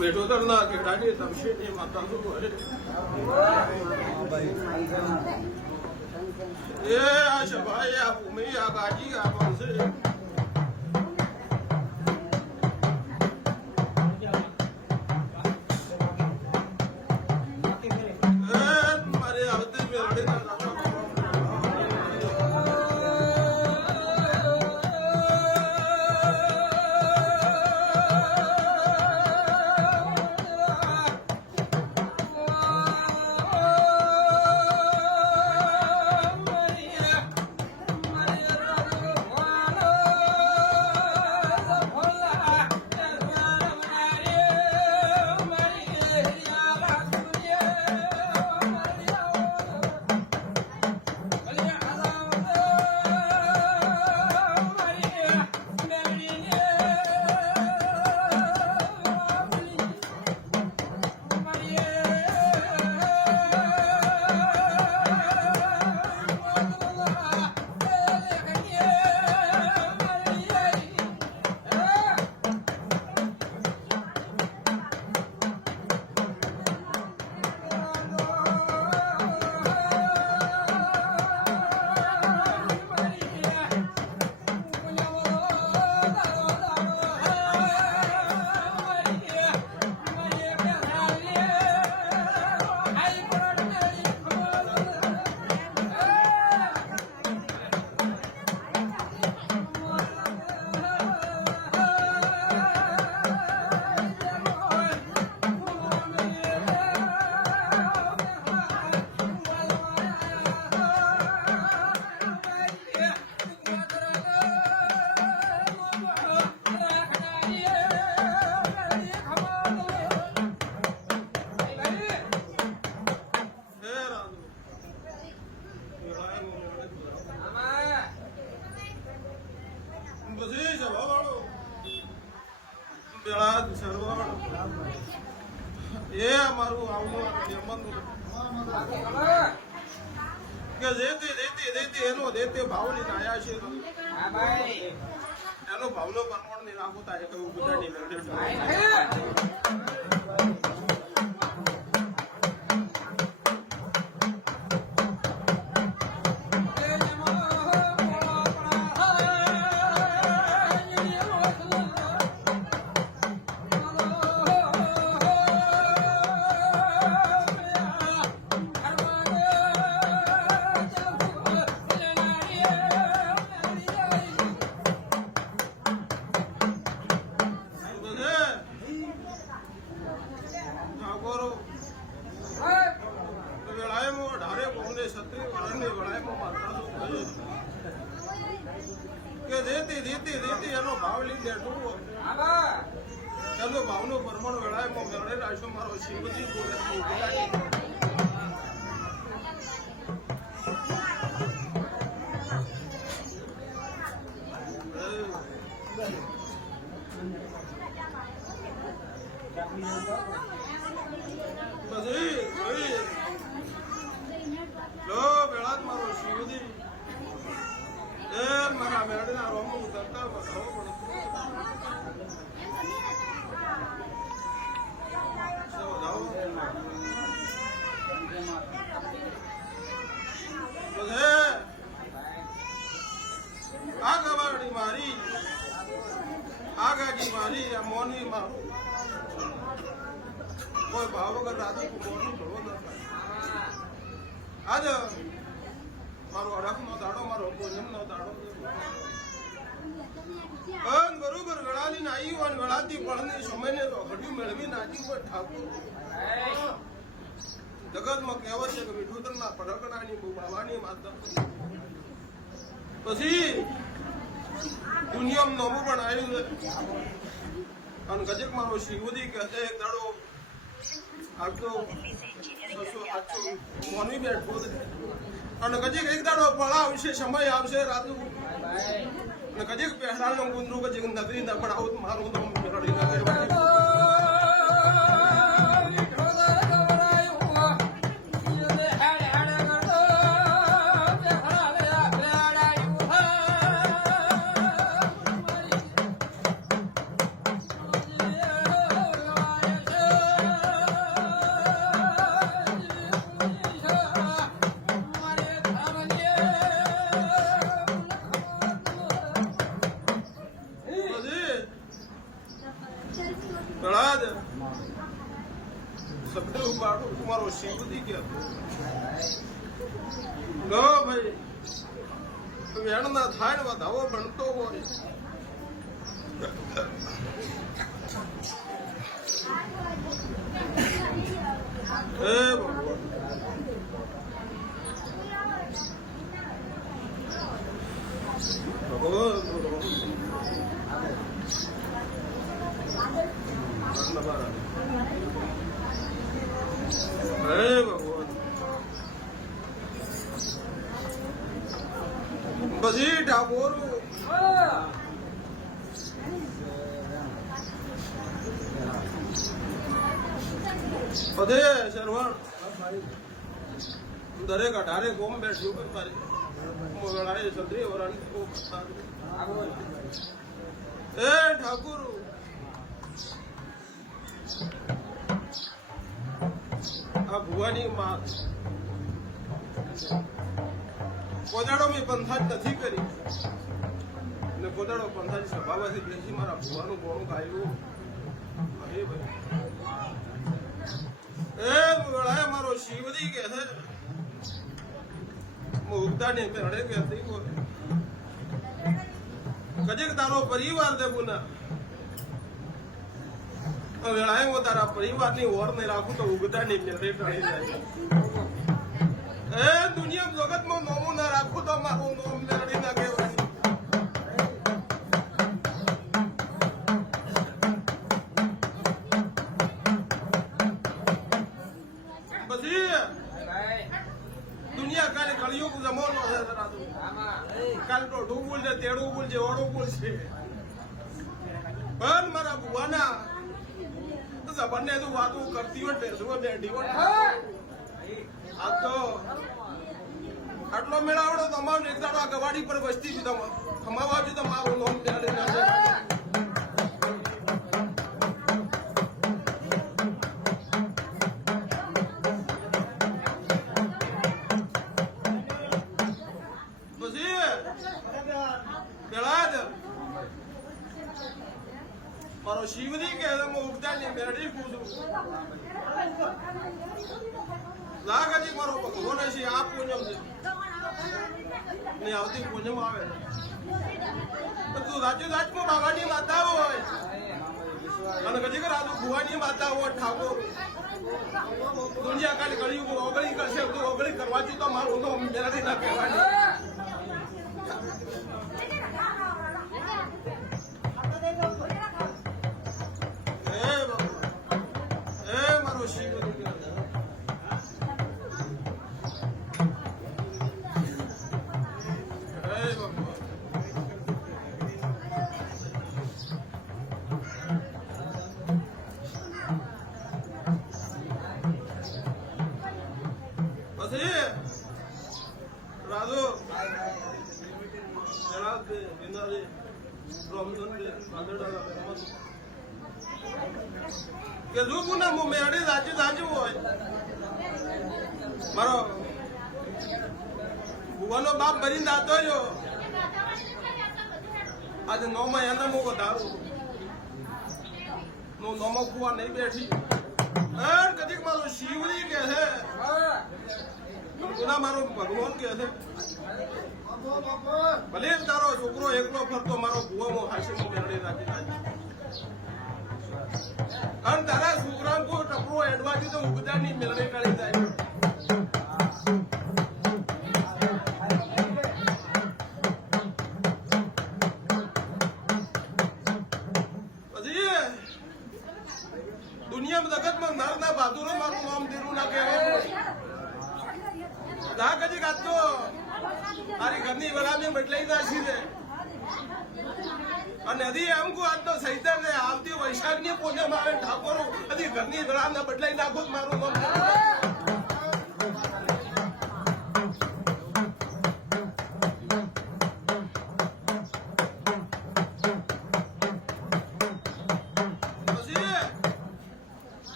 બેઠો તો ના કે ડાડી તમશે એ માતા નું ઘરે એ આ શભાઈ આ ભૂમિ આ ગાજી આ બનશે એ મારું આવનું જમવાનું કે જેતે દેતે દેતે એનો દેતે ભાવ લઈને આયા છે. એનો ભાવનો પરમાણ નહીં રાખો તારે કયું ગુજારી ભાવ લઈ બેઠું એનો ભાવનો પરમાણ વેળાએ મેળે રાખ્યો મારો શિવજી બોલે તો ઉભરાય. પછી પછી લો વેળાત મારો શિવજી એ મારા મેળના રોમનું કરતા બતાવો આ ગવાડી મારી આ ગાડી મારી આ મોની મારું કોઈ ભાવ વગર રાધે મોનું ભરવો દરકાર આજ મારો અડકનો દાડો મારો ભોજનનો દાડો બરોબર ગળાની નાઈ હોય ગળાથી પળની સમયને રોકડ્યું મેળવી નાખ્યું હોય ઠાકોર. જગતમાં કહેવત છે કે વિઠોતરના પડકણાની બાવાની માતા. પછી દુનિયામાં નવું પણ આવ્યું છે. અને ગજક મારો શિવજી કહે છે એક દાડો છસો મોની છે. અને ગજક એક દાડો ફળ આવશે સમય આવશે રાતુ અને ગજક પહેરાનો ગુંદરું પણ આવું મારું નામ પછી ઠાકોર બધે શરવણ દરેક અઢારે ગોમ બેઠ્યું પણ મારી સદરી વરાણી એ ઠાકુર. આ ભુવાની માં. કોદાડો મેં કરી. ને પંથાજ સભામાંથી બેસી મારા ભુવાનું ગોણું ગાયું એ વેળાએ મારો શિવજી કે છે. મુગ્ધા ને મેળે કે કોઈ કજેક તારો પરિવાર દે ગુના. વેળાએ હું તારા પરિવારની ઓર ને રાખું તો ઉગતા નહીં મેળે ટળી જાય એ દુનિયા જગતમાં નોમું ના રાખું તો મારું નોમ મેળવી ના કહેવાય પછી દુનિયા કાલે કળિયુગ જમાનો છે જરા તો. કાલ તો ઢૂબુલ છે તેડું બોલ છે ઓડું બોલ છે પણ મારા ભુવાના સંબંધને તું વાતું કરતી હોય ટેસમાં બેઠી હોય આ તો આટલો મેળાવડો તમારો નિર્ધાર આ ગવાડી પર વસ્તી છે. તમે ખમાવા છું તમારું નોમ ત્યારે નાખે. પછી પેલા જ મારો શિવજી કે હું ઉપજાની મેળી પૂછું લાગાજી મારો ભગવાન છે આ પૂનમ છે ને આવતી પૂનમ આવે તો તું રાજુ રાજમાં બાબાની માતા હોય અને કદી કર આજુ ભુવાની માતા હોય ઠાકોર દુનિયા કાલી કળિયુગ ઓગળી કરશે તું ઓગળી કરવા છું તો મારું નામ મેળવી ના કહેવાની હે ભગવાન હે મારો શિવજી હે ભગવાન પછી રાધુ જણાવ દે બિંદાજી રમઝન દે આદરડાના બેરમત કે લોકો ના મો મેળે રાજી રાજી હોય મારો ભુવાનો બાપ મરી નાતો રહ્યો આજે નોમાં એને મો વધારું નો નોમો કુવા નહીં બેઠી એન કદીક મારો શિવજી કે છે ગુના મારો, ભગવાન કે છે. ભલે તારો છોકરો એકલો ફરતો, મારો ભુવાનો મો મેળડી રાખી રાખી કારણ તારા છોકરા કો ટપરો એડવાજી તો ઉગદાની મેળવે કાઢી જાય પછી દુનિયામાં જગતમાં નરના બહાદુરો મારું નામ દેરું ના કહેવાનું ના કદી કાચ તો તારી ઘરની વરામી બદલાઈ નાખી છે અને હજી એમ કહું આજ તો સૈતર ને આવતી વૈશાખની પોને મારે ઠાકોરો હજી ઘરની વરામને બદલાઈ નાખું તો મારું નામ પછી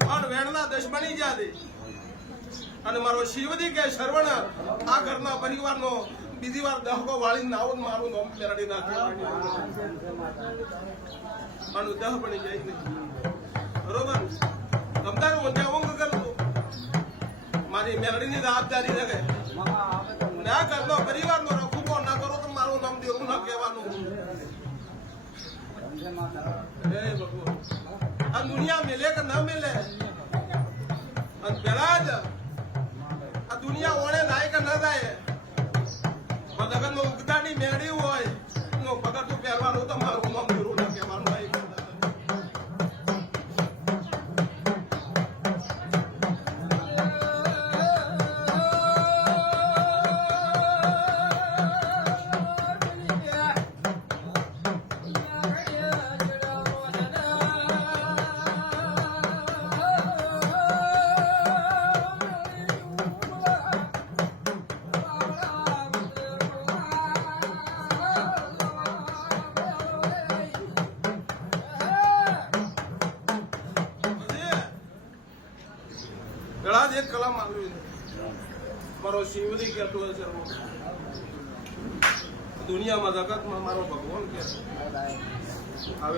પણ વેણના દશમની જાદે અને મારો શિવજી કે શરવણ આ ઘરના પરિવારનો બીજી વાર દહકો વાળીને આવો મારું નોમ લેરડી નાખ્યું. અને દહ બની જાય બરોબર? હું ત્યાં ઊંઘ કરું મારી મેલડીની જવાબદારી રહે ના ઘરનો પરિવારનો રખુબો ના કરો તો મારું નામ દેવું ના કહેવાનું. આ દુનિયા મેલે કે ના મેલે? અને પેલા જ દુનિયા ઓળે થાય કે ન થાય. મગન નો ઉગદાની મેળી હોય પગર તું પહેરવાનું મારું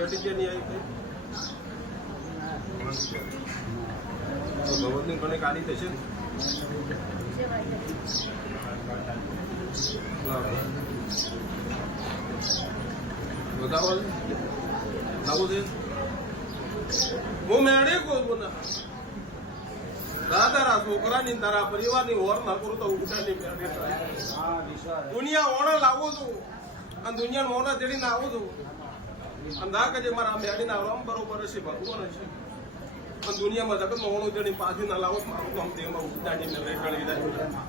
હવે ની આવી કઈ ભગવતની ઘણી કાઢી થશે ને? બતાવો ને. છે. હું મેળે કહું બોના ને. તારા છોકરાની તારા પરિવારની ઓર ના કરું તો ઉઠાની દુનિયા ઓણા લાવું છું. અને દુનિયા ઓણા તેડીને આવું છું. ના કજે મારા મેળીને આવવામાં બરોબર છે ભગવાન છે અને દુનિયામાં જગત તેડી પાછી ના લાવો મારું કામ તેમાં મેળે ગણી જાય.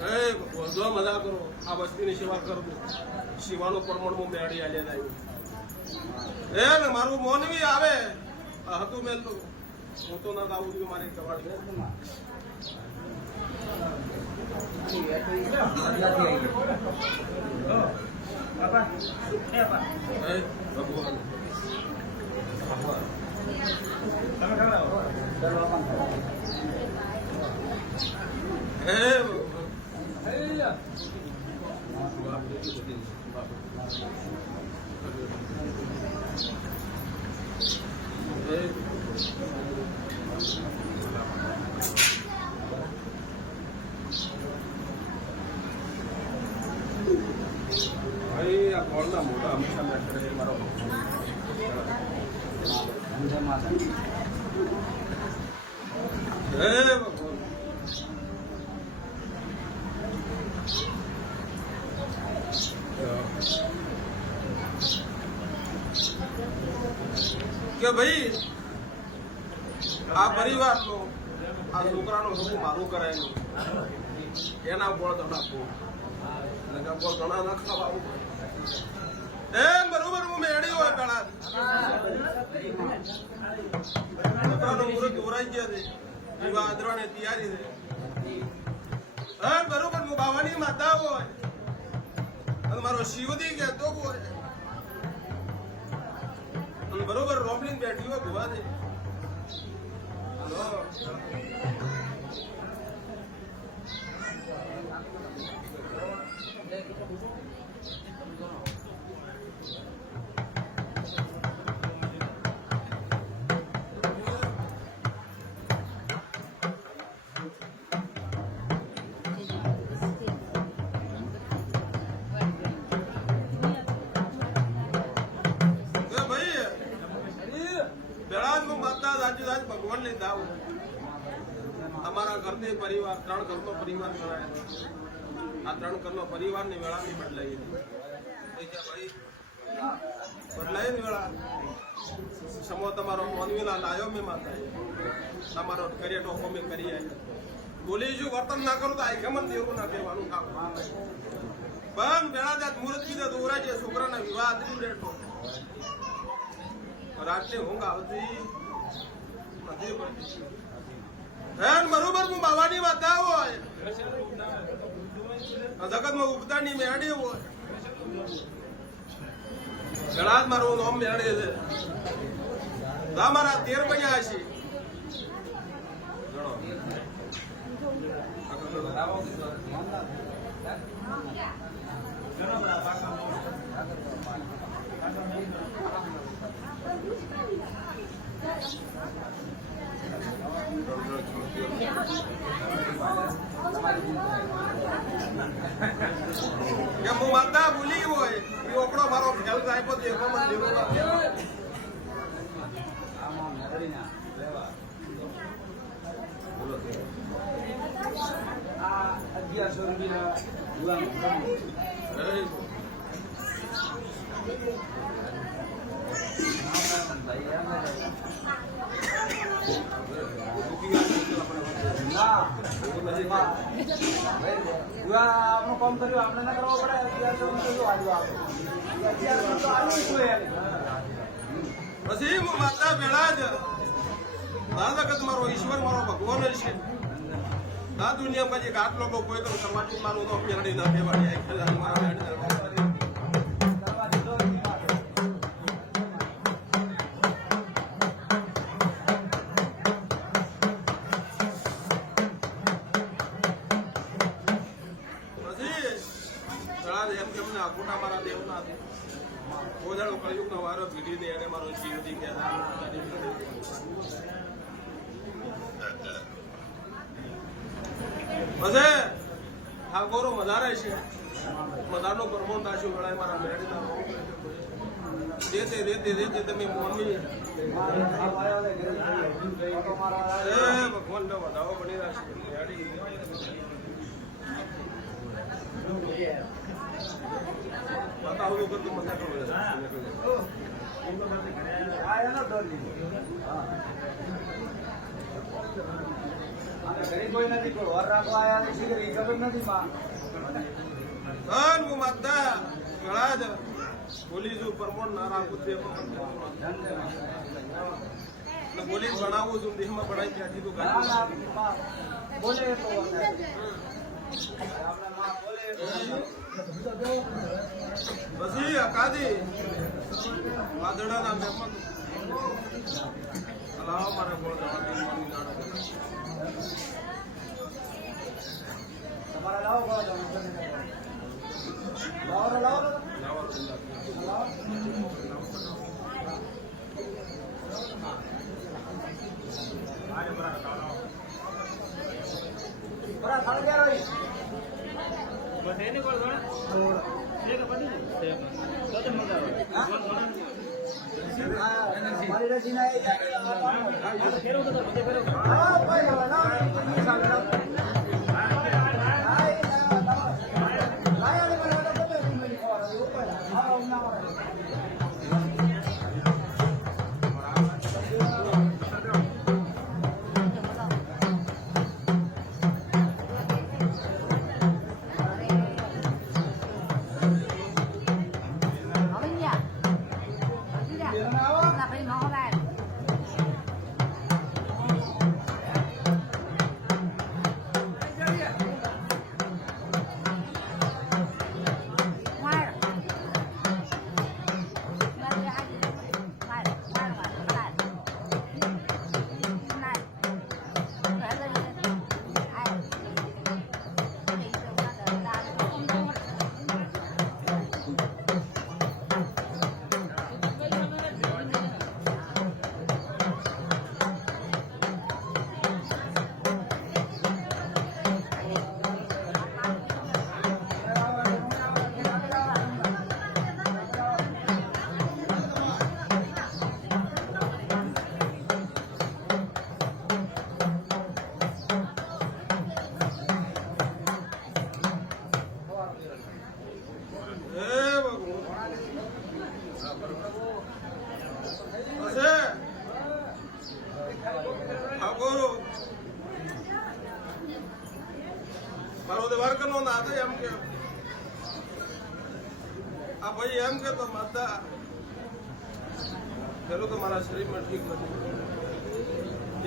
હે ભગવાન, મજા કરો આ વસ્તીની સેવા કરો. શિવાનો પરમણમાં મેળી આલ્યા જાય. એ ને મારું મોનવી આવે. હતું મેં તો. હું તો ના આવું છું મારી કવાડી. હે ભગવાન હે ભગવાન હે ભાઈ આ કોણના મોટા હંમેશા મેં કરે છે મારો હે ભગવાન કે ભાઈ, આ પરિવારનો, આ છોકરાનો ସବୁ મારું કરાયેલું. એના બોળ તો નાખવું બોલ ઘણા ના ખાવા એમ બરોબર, હું મેળ્યો હોય પેલા છોકરાનો મુહૂર્ત ઓરાઈ ગયા છે. વિવાહ આદરવાની તૈયારી છે. બરોબર, હું બાવાની માતા હોય. અને મારો શિવદી કહેતો હોય. બરોબર રોમલિંગ બેઠી હોય ભુવા છે ઘરની પરિવાર, ત્રણ ઘરનો પરિવાર ગણાય આ ત્રણ ઘરનો પરિવારની વેળાની બદલાઈ ભાઈ બદલાય વેળા. સમો તમારો મોનવીલા લાયો મેં માતા તમારો કરીએ ટોકો મેં કરીએ બોલી જો વર્તન ના કરું તો આ ગમન દેવું ના કહેવાનું કામ પણ વેળા જાત મુહૂર્ત કીધા તો ઓરા જે છોકરાના વિવાહ આદરી બેઠો. રાત્રે ઊંઘ આવતી નથી પડતી. બરોબર, હું બાવાની વાત હોય? આ જગતમાં ઉગતાની મેળી હોય. ઘણા જ મારું નામ મેળે છે. મારા તેર બન્યા છે. ગણો. કે હું માતા ભૂલી હોય, એ ઓકડો મારો ખ્યાલ રાખ્યો તો એકો મને દેવો અગિયારસો રૂપિયા ગુલામ હે. દુખી વાત નથી પછી હું માતા ભેળા જ આ મારો ઈશ્વર, મારો ભગવાન છે. આ દુનિયામાં જે આટલો કોઈ કરો સમાજ માનું તો મેળડી ના કહેવાય મારા મેળડી ના કહેવાય. કરવા દીધો જ નહીં. પછી ઘણા એમ કે અમને આખોટા મારા દેવના છે ઓજાળો કળયુગનો વારો પીઢીને એને મારો શિવજી કે પછી ઠાકોરો મધારનો પરમો દાશો ગળાય મારા મેળીના તમે વાયો લે ઘરે જઈએ. ઓટો મારવા એ ભગવાન નો બની મેળી માતા આવું કરતું કોઈ નથી, કોઈ વર રાખવા આવ્યા નથી ખબર નથી માં. અન હું માતા જ પોલીસ પરમોણ ના રાખું તે પણ પોલીસ ભણાવું છું દેહમાં ભણાઈ ત્યાંથી તો પછી અકાદી વાદળાના મહેમાન અલાવ મારે લાવો ભાવ તમે. લાવો રે,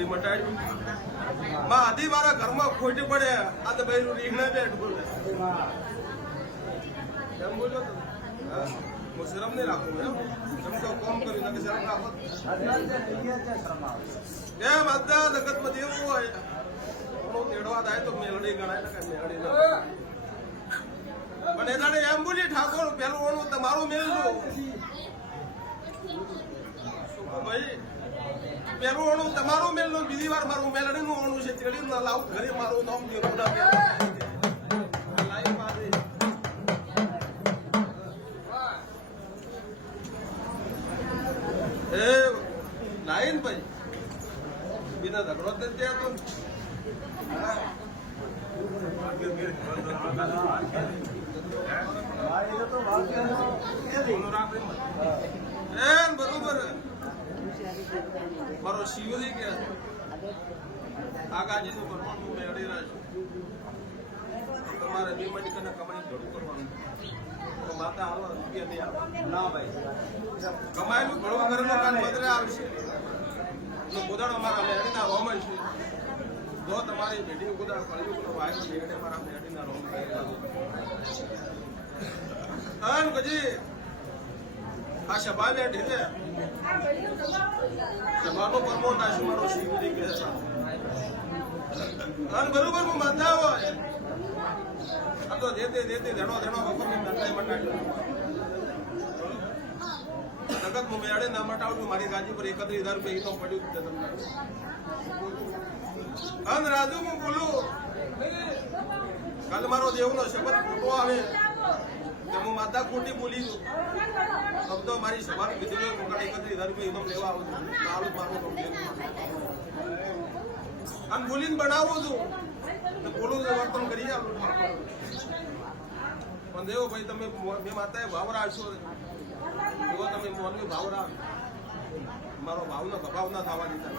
નથી મટાડ્યું. માં આધી મારા ઘરમાં ખોટી પડે. આ તો ભાઈ રીંગણા બેઠ બોલે. એમ બોલ્યો શરમ નહીં રાખું એમ. તમે તો કોમ કર્યું નથી શરમ રાખો એમ અધા જગતમાં દેવું હોય. થોડું તેડવા થાય તો મેલડી ગણાય ને કઈ મેલડી ના પણ એ દાડે એમ બોલી, ઠાકોર, પેલું ઓણું તમારું મેળ શું ભાઈ? પેલું ઓણું તમારું મેલનું બીજી વાર મારું મેલડીનું ઓણું છે. તેડી ના લાવું, ઘરે મારું નામ દેવું મેલ લાઈ મારી એ લાઈન ભાઈ બિના ઝઘડો જ નથી આવતો ને. હા. મારી તો ભાગ્યનો નથી. એમ બરોબર મારો શિવજી કે આગાજી નું પરમાણુ મેળવી રહ્યા છે તમારે બે મની કને કમાઈ ઘણું કરવાનું. તો માતા આવો રૂપિયા નહીં આવે ના ભાઈ. કમાયેલું ઘણું કરેલું કાલ બદલે આવશે. તો ગોદાડો મારા મેડીના રોમ છે. જો તમારી બેટી ગોદાડ પડ્યું નો વાયરો મેળે મારા મેડીના રોમ અન પછી આ સભા બેઠી છે સભાનો પરમોટ આ છે મારો શિવ કે બરોબર હું માનતા હોય. તો દેતે દેતે ધેણો ધેણો વખત મંડાઈ મંડાઈ જગત હું મેળે, ના મટાવડું મારી ગાજી પર એકત્રીસ હજાર રૂપિયા ઈનો પડ્યું છે તમને. અન રાજુ, હું બોલું, કાલે મારો દેવનો શપથ ખોટો આવે. તો હું માતા ખોટી બોલી છું શબ્દો મારી સભા કીધેલો વખત એકત્રીસ હજાર રૂપિયા ઈનો લેવા આવું છું મારું મારું બોલીને બનાવું છું. તો વર્તન કરી આવું પણ દેવો ભાઈ, તમે બે માતાએ ભાવરા આવશો જો તમે મોનવી ભાવરા મારો ભાવનો કભાવ ના થવા દીધા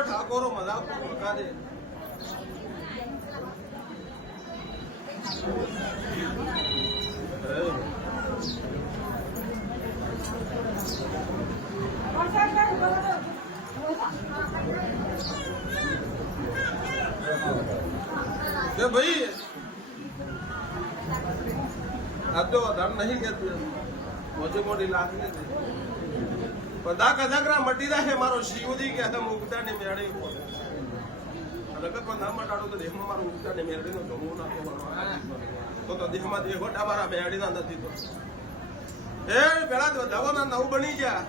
ઠાકોરો મજાક તો ઓળખા દે કે ભાઈ, આ તો ધન નહીં કેતું મોટી મોટી બધા કદાકરા મટી જાય મારો શિવજી કે ઉગતા ને મેળે લગત પણ દેહમાં મારો ઉગતા ને મેળડી નો જમવું નાખો તો તો દેહમાં દેહ મારા મેળડી ના નથી તો. એ પેલા તો દવાના નવ બની ગયા.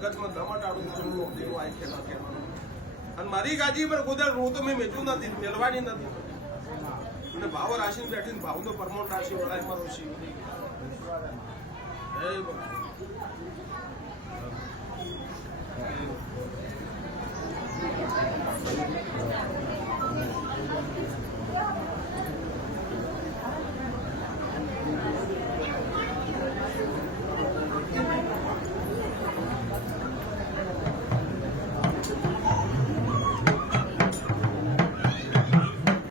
જગતમાં ધમટાડું જમવું દેવું આ ખેલા કહેવાનું અને મારી ગાજી પર કુદર હું તો મેં મેચું નથી, મેળવાની નથી. અને ભાવ રાશિ બેઠીને ભાવનો પરમોટ રાશિ વળાય મારો શિવ